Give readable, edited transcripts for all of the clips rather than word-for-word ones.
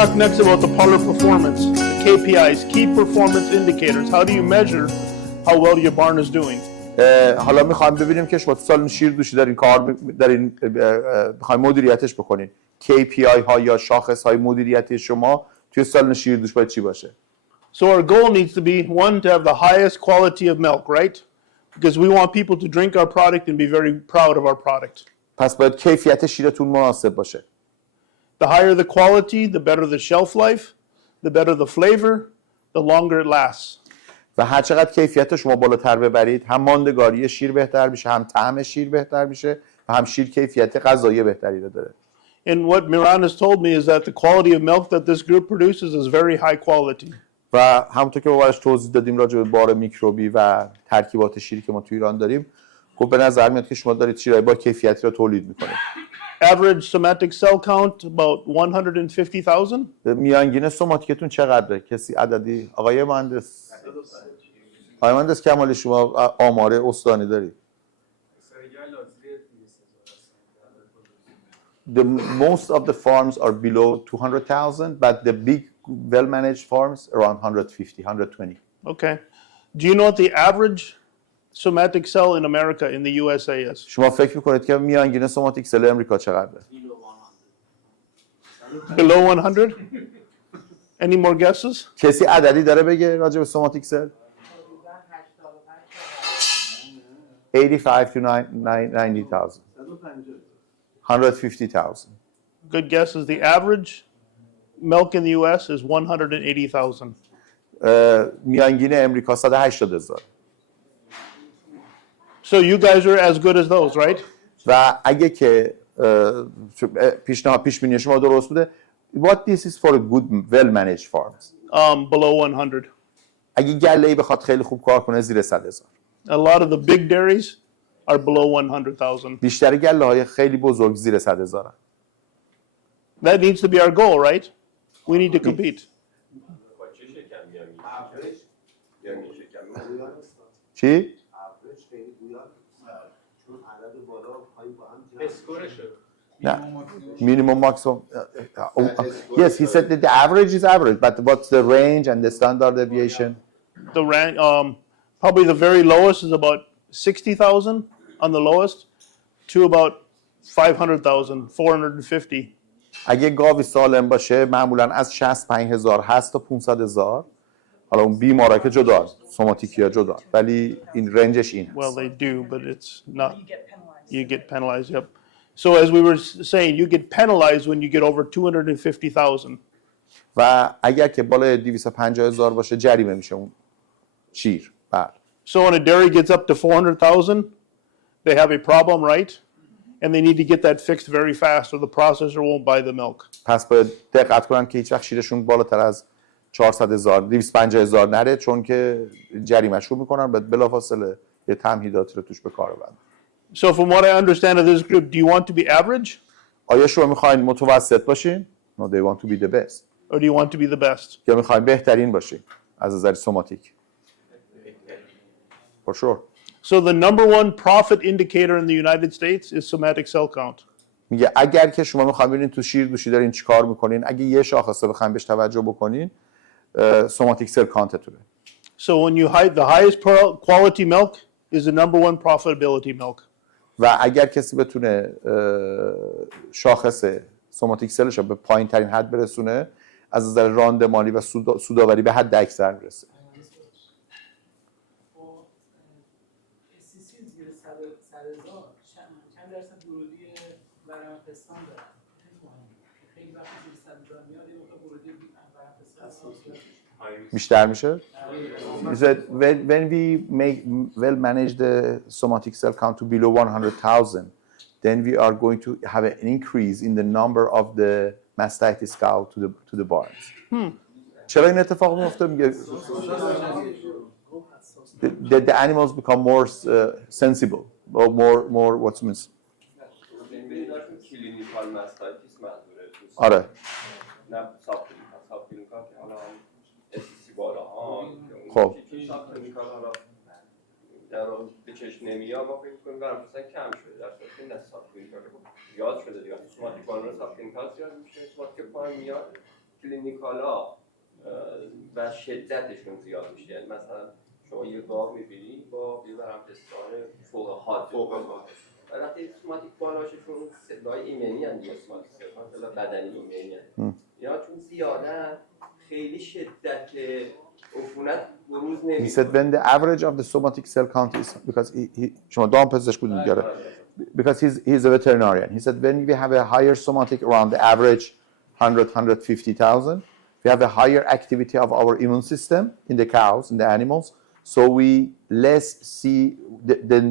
talk next about the Parlor performance, the KPIs, key performance indicators. How do you measure how well your barn is doing? حالا میخوایم ببینیم که شما تو سالن شیردوشی دارین کار دارین میخوایم مدیریتش بکنین. KPI ها یا شاخص های مدیریتی شما توی سالن شیردوش باید چی باشه؟ So our goal needs to be one, to have the highest quality of milk, right? Because we want people to drink our product and be very proud of our product. پس باید کیفیت شیرتون مناسب باشه. The higher the quality, the better the shelf life, the better the flavor, the longer it lasts. و هر چقدر کیفیت شما بالاتر ببرید، هم ماندگاری شیر بهتر میشه، هم طعم شیر بهتر میشه و هم شیر کیفیت غذایی بهتری رو داره. And what Miran has told me is that the quality of milk that this group produces is very high quality. و همونطور که باهاش توضیح دادیم راجع به بار میکروبی و ترکیبات شیری که ما تو ایران داریم، خب به نظر میاد که شما دارید شیرهای با کیفیتی رو تولید میکنید. Average somatic cell count about 150,000. میانگین سوماتیکتون چقدره؟ کسی عددی؟ آقای مهندس کمالی شما آمار استانی دارید؟ Most of the farms are below 200,000, but the big, well-managed farms around 150, 120. Okay. Do you know what the average somatic cell in America, in the USA is? شما فکر میکنید که میانگین سوماتیک سل امریکا چقدره؟ Below 100? Any more guesses? کسی عددی داره بگه راجع به سوماتیک سل؟ 85 to 90,000. 150,000. Good guess is the average milk in the US is 180,000. میانگین امریکا 180,000. So you guys are as good as those, right? و اگه که پیش بینی شما درست بوده، what this is for a good well managed farms. Below 100. اگه گله‌ای بخواد خیلی خوب کار کنه زیر 100,000. A lot of the big dairies are below 100,000. بیشتر گله‌های خیلی بزرگ زیر 100,000. That needs to be our goal, right? We need to compete. چی؟ نه. Minimum maximum. Yes, he said that the average is average, but what's the range and the standard deviation? The rank, probably the very lowest is about 60,000 on the lowest to about 500,000, 450. اگه گاوی سالم باشه معمولا از 65,000 هست تا 500,000. حالا اون بیمارا که جدا، سوماتیکی ها جدا، ولی این رنجش این هست. Well, they do, but it's not. You get penalized, yep. So as we were saying, you get penalized when you get over 250,000. و اگر که بالای 250,000 باشه جریمه میشه اون شیر. بله. So when a dairy gets up to 400,000, they have a problem, right? And they need to get that fixed very fast or the processor won't buy the milk. پس باید دقت کنن که هیچ وقت شیرشون بالاتر از 400,000 250,000 نره، چون که جریمه‌شون میکنن، بعد بلافاصله یه تمهیداتی رو توش به کار ببرن. So from what I understand of this group, do you want to be average? آیا شما میخواین متوسط باشین؟ No, they want to be the best. Or do you want to be the best? یا میخواین بهترین باشین از نظر سوماتیک؟ For sure. So the number one profit indicator in the United States is somatic cell count. میگه اگر که شما میخواین ببینید تو شیردوشی دارین چیکار میکنین، اگه یه شاخصه بخواین بهش توجه بکنین، سوماتیک سل کانتتونه. So when you hide the highest quality milk is the number one profitability milk. و اگر کسی بتونه شاخص سوماتیک سلش رو به پایین ترین حد برسونه، از نظر راندمانی و سودآوری به حد اکثر میرسه. بیشتر میشه؟ He said when we well manage the somatic cell count to below 100,000, then we are going to have an increase in the number of the mastitis cow to the barns. چرا این اتفاق میفته؟ میگه the animals become more sensible or more what's means. آره. خب در به چشم نمیاد ما فکر می‌کنیم برام مثلا کم شده در صورتی که نصاب کنیم زیاد شده دیگه سوماتیک بالون ساب کیمیکال زیاد میشه سوماتیک پایین میاد کلینیکالا و شدتشون زیاد میشه. یعنی مثلا شما یه گاو می‌بینی با یه برمپستان فوق حاد و وقتی سوماتیک بالاششون صدای ایمنی هم دیگه سوماتیک صدای بدنی ایمنی هم یا چون زیادن خیلی شدت عفونت بروز نمی‌کنه. He said when the average of the somatic cell count is because شما دام پزشک بودید دیگه because he's a veterinarian. He said when we have a higher somatic around the average 150,000 we have a higher activity of our immune system in the cows, in the animals. So we less see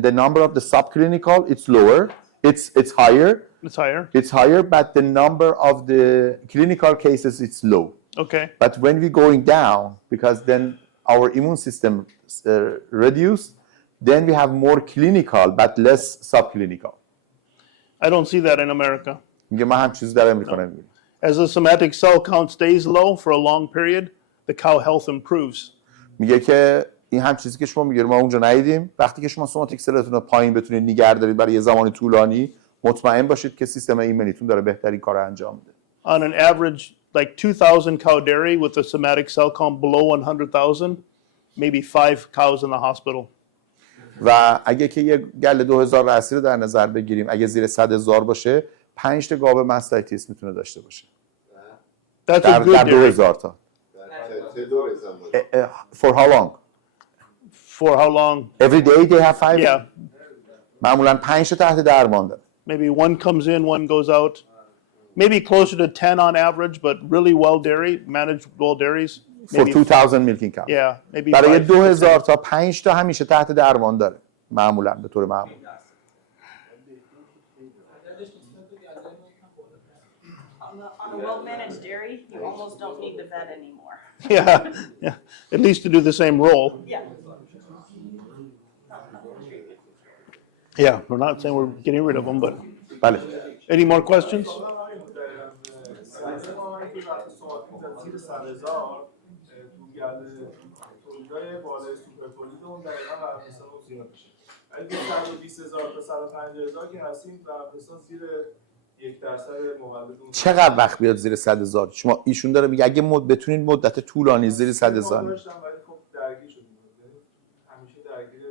the number of the subclinical, it's lower, it's higher. It's higher. It's higher, but the number of the clinical cases, it's low. Okay. But when we're going down, because then our immune system reduced, then we have more clinical, but less subclinical. I don't see that in America. میگه من هم چیز در امریکا نمی‌بینم. As the somatic cell count stays low for a long period, the cow health improves. میگه که این هم چیزی که شما میگید ما اونجا ندیدیم. وقتی که شما سوماتیک سلتون رو پایین بتونید نگه دارید برای یه زمان طولانی، مطمئن باشید که سیستم ایمنیتون داره بهترین کار انجام میده. On an average, like 2,000 cow dairy with a somatic cell count below 100,000, maybe 5 cows in the hospital. و اگه که یه گله 2000 رأسی رو در نظر بگیریم، اگه زیر 100,000 باشه، 5 تا گاو ماستایتیس میتونه داشته باشه. That's a در good dairy. 2000 تا. For how long? For how long? Every day they have 5? Yeah. معمولاً 5 تا تحت درمان داره. Maybe one comes in, one goes out. Maybe closer to 10 on average, but really well dairy, managed well dairies. For Maybe 2000 milking cow. Yeah, maybe برای 5. 2000 تا 5 تا همیشه تحت درمان داره. معمولاً به طور معمول. On a well-managed dairy, you almost don't need the vet anymore. Yeah. At least to do the same role. Yeah. Yeah, we're not saying we're getting rid of them, but بله. any more questions? اگه 120,000 تا 150,000 که هستیم و مثلا زیر 1% مولد اون چقدر وقت بیاد زیر 100,000 شما ایشون داره میگه اگه بتونید مدت طولانی زیر 100,000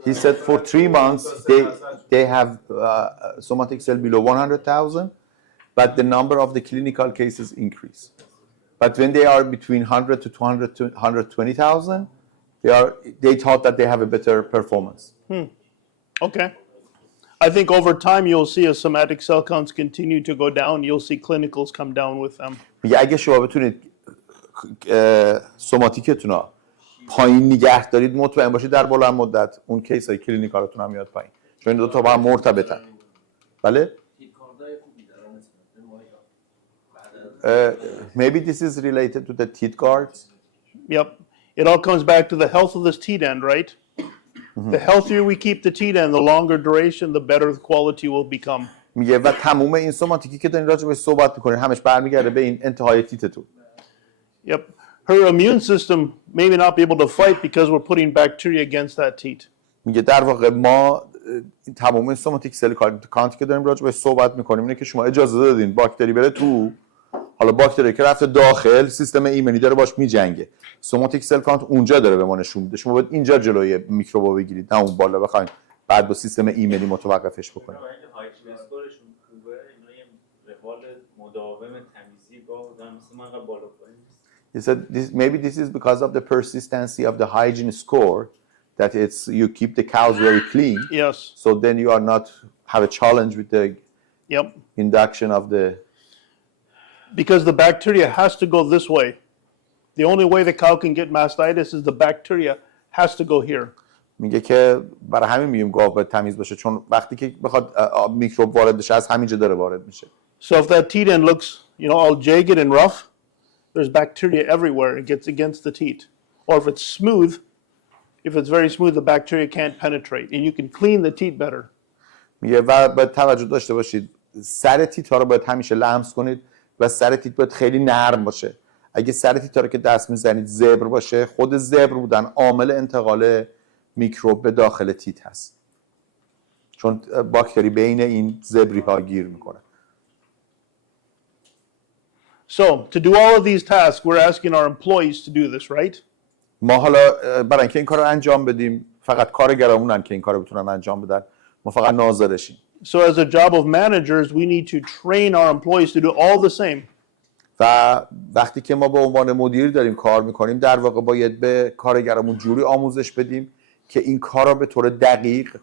He said for 3 months they have somatic cell below 100,000 but the number of the clinical cases increase. But when they are between 100 to 200 to 120,000 they thought that they have a better performance. Okay. I think over time you'll see as somatic cell counts continue to go down, you'll see clinicals come down with them. میگه اگه شما بتونید سوماتیکتون رو پایین نگه دارید مطمئن باشید در بلند مدت اون کیس های کلینیکالتون هم میاد پایین چون این دو تا با هم مرتبطن. بله؟ Maybe this is related to the teeth guards. Yep. It all comes back to the health of this teat end, right? The healthier we keep the teat end, the longer duration, the better the quality will become. میگه و تموم این سوماتیکی که دارین راجع بهش صحبت می‌کنین همش برمیگرده به این انتهای تیتتون. Yep. Her immune system may not be able to fight because we're putting bacteria against that teat. میگه در واقع ما تمام این سوماتیک سل کانتی که داریم راجع بهش صحبت می‌کنیم اینه که شما اجازه دادین باکتری بره تو، حالا باکتری که رفته داخل سیستم ایمنی داره باش میجنگه. سوماتیک سل کانت اونجا داره به ما نشون میده. شما باید اینجا جلوی میکروبو بگیرید نه اون بالا بخواید بعد با سیستم ایمنی متوقفش بکنید. He said maybe this is because of the persistency of the hygiene score that it's you keep the cows very clean. Yes. So then you are not have a challenge with the induction of the because the bacteria has to go this way. The only way the cow can get mastitis is the bacteria has to go here. میگه که برای همین میگیم گاو باید تمیز باشه چون وقتی که بخواد میکروب وارد بشه از همینجا داره وارد میشه. So if that teat end looks, all jagged and rough, there's bacteria everywhere. It gets against the teat. Or if it's smooth, if it's very smooth, the bacteria can't penetrate, and you can clean the teat better. میگه و باید توجه داشته باشید سر تیت ها رو باید همیشه لمس کنید و سر تیت باید خیلی نرم باشه. اگه سر تیت ها رو که دست میزنید زبر باشه خود زبر بودن عامل انتقال میکروب به داخل تیت هست چون باکتری بین این زبری ها گیر میکنه. So, to do all of these tasks, we're asking our employees to do this, right? ما حالا برای اینکه این کار رو انجام بدیم فقط کارگرامونن که این کار رو بتونن انجام بدن، ما فقط ناظرشیم. So, as a job of managers, we need to train our employees to do all the same. و وقتی که ما به عنوان مدیر داریم کار میکنیم در واقع باید به کارگرامون جوری آموزش بدیم که این کار رو به طور دقیق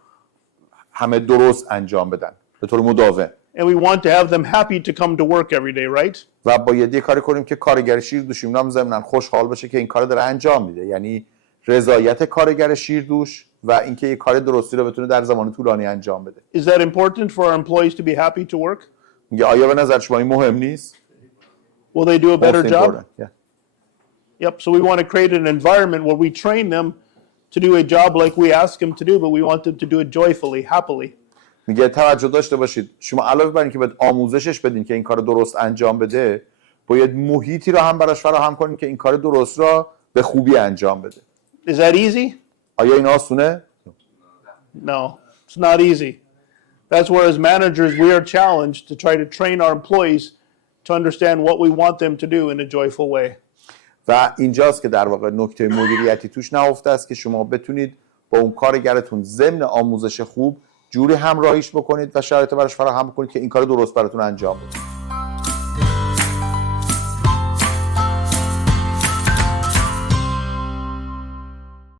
همه درست انجام بدن، به طور مداوم. And we want to have them happy to come to work every day, right? و باید یه کاری کنیم که کارگر شیردوشی هم ضمناً خوشحال باشه که این کار داره انجام میده، یعنی رضایت کارگر شیردوش و اینکه یه کار درستی رو بتونه در زمان طولانی انجام بده. Is that important for our employees to be happy to work? میگه آیا به نظر شما این مهم نیست؟ Will they do a better Most job? important. Yeah. Yep, so we want to create an environment where we train them to do a job like we ask them to do, but we want them to do it joyfully, happily. میگه توجه داشته باشید شما علاوه بر اینکه باید آموزشش بدین که این کار درست انجام بده، باید محیطی رو هم براش فراهم کنین که این کار درست را به خوبی انجام بده. Is that easy? آیا این آسونه؟ No, it's not easy. That's where as managers we are challenged to try to train our employees to understand what we want them to do in a joyful way. و اینجاست که در واقع نکته مدیریتی توش نهفته است که شما بتونید با اون کارگرتون ضمن آموزش خوب جوری همراهیش بکنید و شرایط براش فراهم بکنید که این کار درست براتون انجام بده.